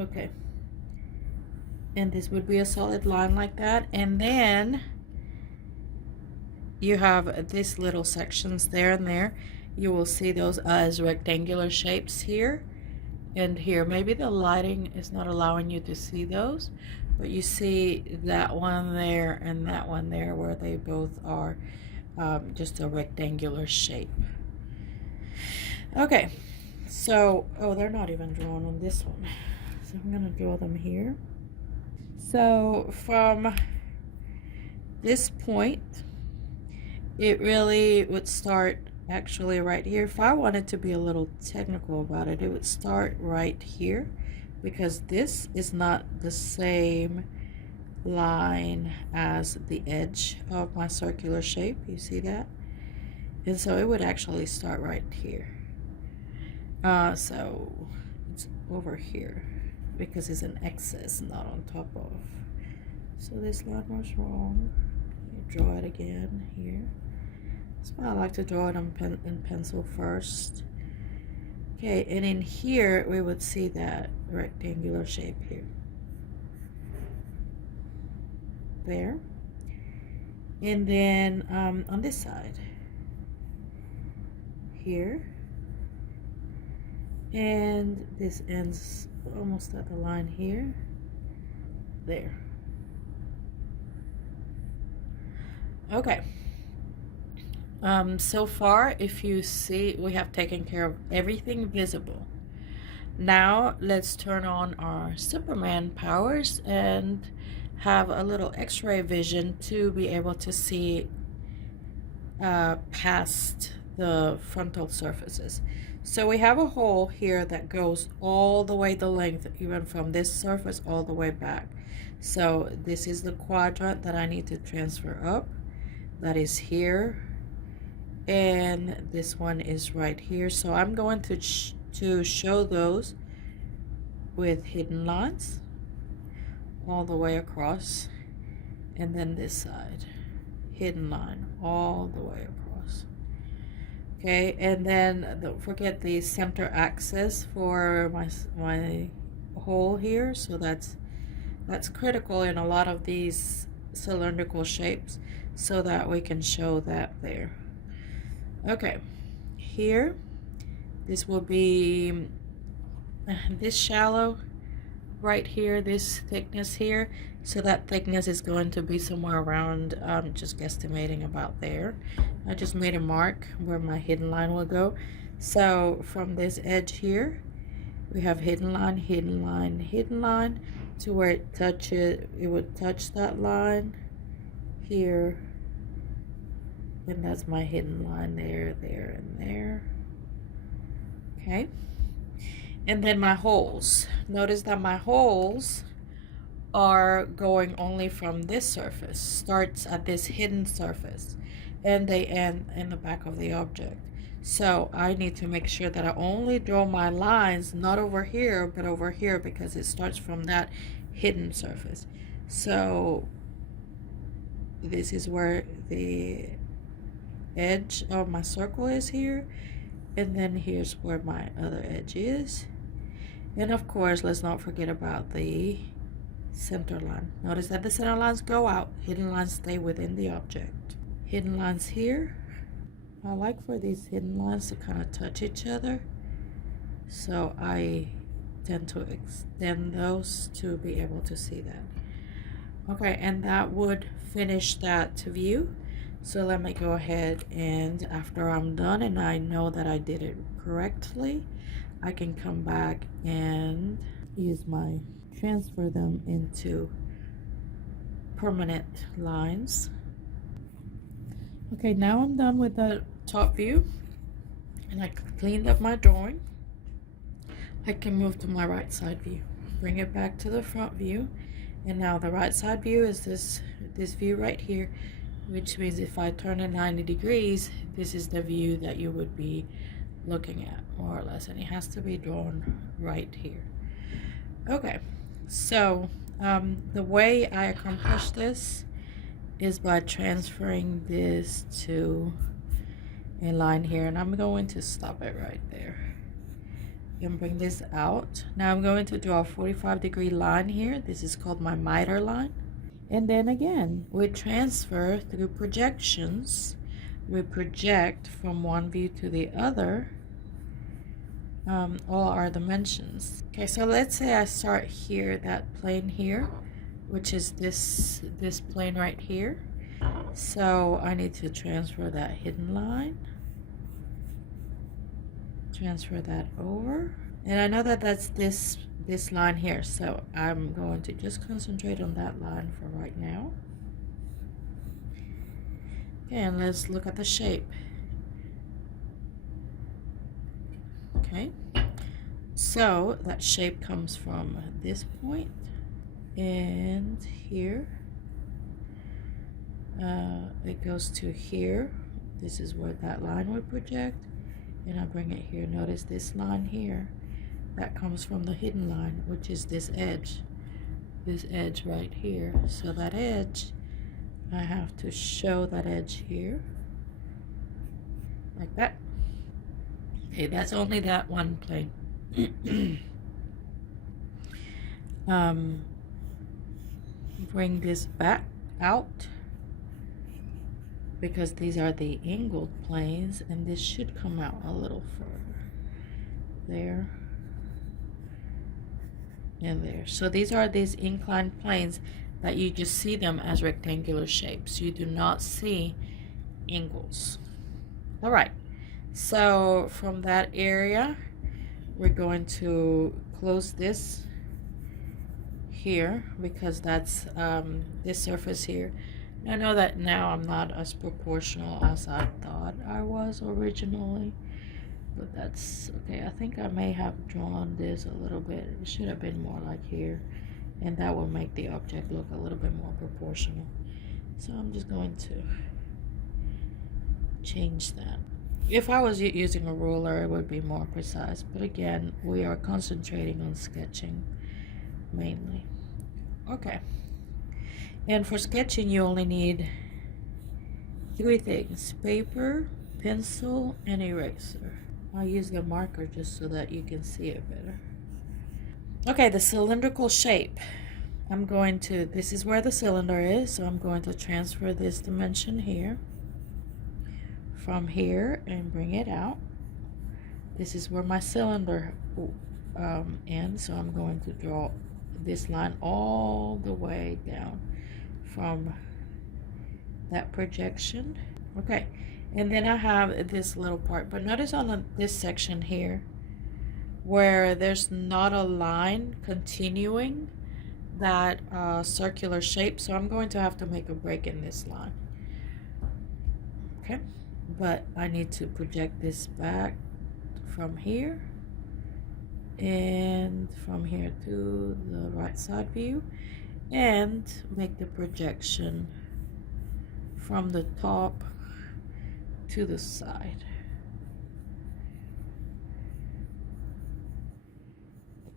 Okay, and this would be a solid line like that, and then you have these little sections there and there. You will see those as rectangular shapes here and here. Maybe the lighting is not allowing you to see those, but you see that one there and that one there where they both are just a rectangular shape. Okay, so, oh, they're not even drawn on this one. So I'm gonna draw them here. So from this point, it really would start actually right here. If I wanted to be a little technical about it, it would start right here, because this is not the same line as the edge of my circular shape. You see that? And so it would actually start right here. So it's over here because it's an excess, not on top of. So this line was wrong. You draw it again here. That's why I like to draw it in pencil first. Okay, and in here we would see that rectangular shape here. There. And then on this side. Here. And this ends almost at the line here. There. Okay. So far, if you see, we have taken care of everything visible. Now let's turn on our Superman powers and have a little x-ray vision to be able to see past the frontal surfaces. So we have a hole here that goes all the way the length, even from this surface all the way back. So this is the quadrant that I need to transfer up. That is here. And this one is right here. So I'm going to show those with hidden lines all the way across, and then this side hidden line all the way across. Okay, and then don't forget the center axis for my hole here. So that's critical in a lot of these cylindrical shapes, so that we can show that there. Okay, here this will be this shallow right here, this thickness here. So that thickness is going to be somewhere around, just guesstimating about there. I just made a mark where my hidden line will go. So from this edge here, we have hidden line, hidden line, hidden line, to where it touches, it would touch that line here. And that's my hidden line there, there, and there. Okay. And then my holes. Notice that my holes are going only from this surface, starts at this hidden surface, and they end in the back of the object. So I need to make sure that I only draw my lines not over here, but over here, because it starts from that hidden surface. So this is where the edge of my circle is here, and then here's where my other edge is. And of course, let's not forget about the center line. Notice that the center lines go out, hidden lines stay within the object. Hidden lines here. I like for these hidden lines to kind of touch each other, so I tend to extend those to be able to see that. Okay, and that would finish that view. So let me go ahead, and after I'm done and I know that I did it correctly, I can come back and transfer them into permanent lines. Okay, now I'm done with the top view, and I cleaned up my drawing. I can move to my right side view, bring it back to the front view, and now the right side view is this view right here, which means if I turn it 90 degrees, this is the view that you would be looking at, more or less, and it has to be drawn right here. Okay, so the way I accomplish this is by transferring this to a line here, and I'm going to stop it right there. and bring this out. Now I'm going to draw a 45-degree line here. This is called my miter line. And then again, we transfer through projections. We project from one view to the other all our dimensions. Okay, so let's say I start here, that plane here, which is this plane right here. So I need to transfer that hidden line, transfer that over, and I know that that's this line here, so I'm going to just concentrate on that line for right now. Okay, and let's look at the shape. Okay, so that shape comes from this point and here. It goes to here. This is where that line would project, and I bring it here. Notice this line here, that comes from the hidden line, which is this edge right here. So that edge, I have to show that edge here like that. Okay, that's only that one plane. Bring this back out, because these are the angled planes, and this should come out a little further. There and there. So these are these inclined planes that you just see them as rectangular shapes. You do not see angles. All right, so from that area, we're going to close this here, because that's this surface here. I know that now I'm not as proportional as I thought I was originally, but that's okay. I think I may have drawn this a little bit. It should have been more like here, and that will make the object look a little bit more proportional. So I'm just going to change that. If I was using a ruler, it would be more precise, but again, we are concentrating on sketching mainly. Okay. And for sketching, you only need 3 things: paper, pencil, and eraser. I'll use the marker just so that you can see it better. Okay, the cylindrical shape. This is where the cylinder is, so I'm going to transfer this dimension here from here and bring it out. This is where my cylinder ends, so I'm going to draw this line all the way down from that projection. Okay, and then I have this little part, but notice on this section here where there's not a line continuing that circular shape, so I'm going to have to make a break in this line. Okay, but I need to project this back from here and from here to the right side view, and make the projection from the top to the side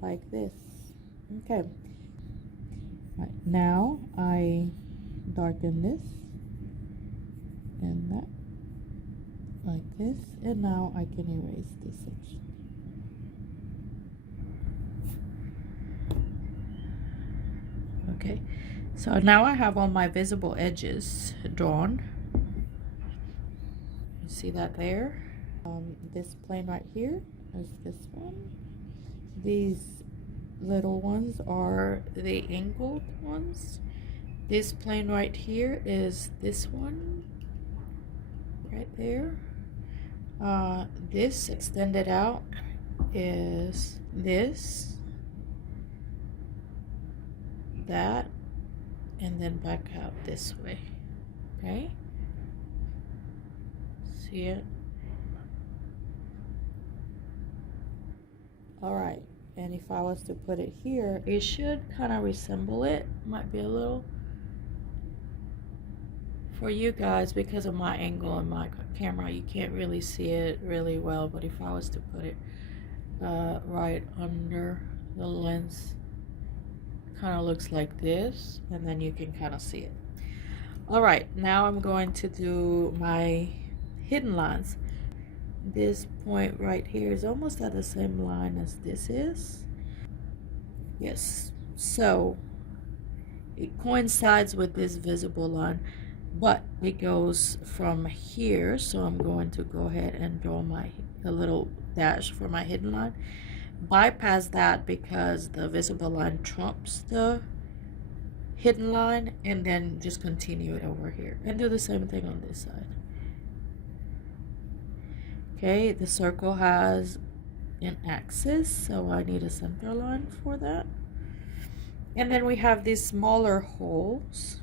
like this. Okay, right, now I darken this and that like this, and now I can erase this section. Okay, so now I have all my visible edges drawn. You see that there? This plane right here is this one. These little ones are the angled ones. This plane right here is this one right there. This extended out is this, that, and then back out this way. Okay, see it? All right, and if I was to put it here, it should kind of resemble it. Might be a little, for you guys, because of my angle and my camera, you can't really see it really well, but if I was to put it right under the lens, kind of looks like this, and then you can kind of see it. All right, now I'm going to do my hidden lines. this point right here is almost at the same line as this is. Yes, so it coincides with this visible line, but it goes from here. So I'm going to go ahead and draw a little dash for my hidden line. Bypass that because the visible line trumps the hidden line, and then just continue it over here and do the same thing on this side. Okay, the circle has an axis, so I need a center line for that. And then we have these smaller holes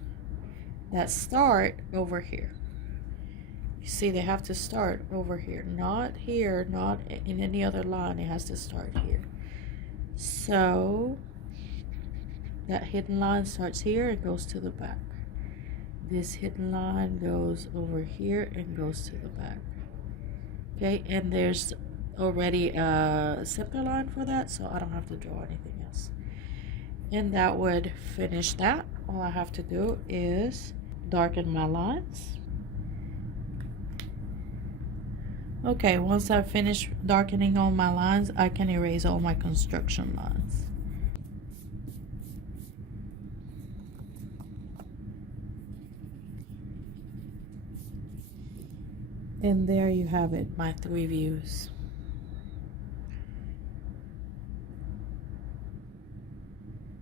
that start over here. You see, they have to start over here, not here, not in any other line. It has to start here. So that hidden line starts here and goes to the back. This hidden line goes over here and goes to the back. Okay, and there's already a center line for that, so I don't have to draw anything else. And that would finish that. All I have to do is darken my lines. Okay, once I finish darkening all my lines, I can erase all my construction lines. And there you have it, my 3 views.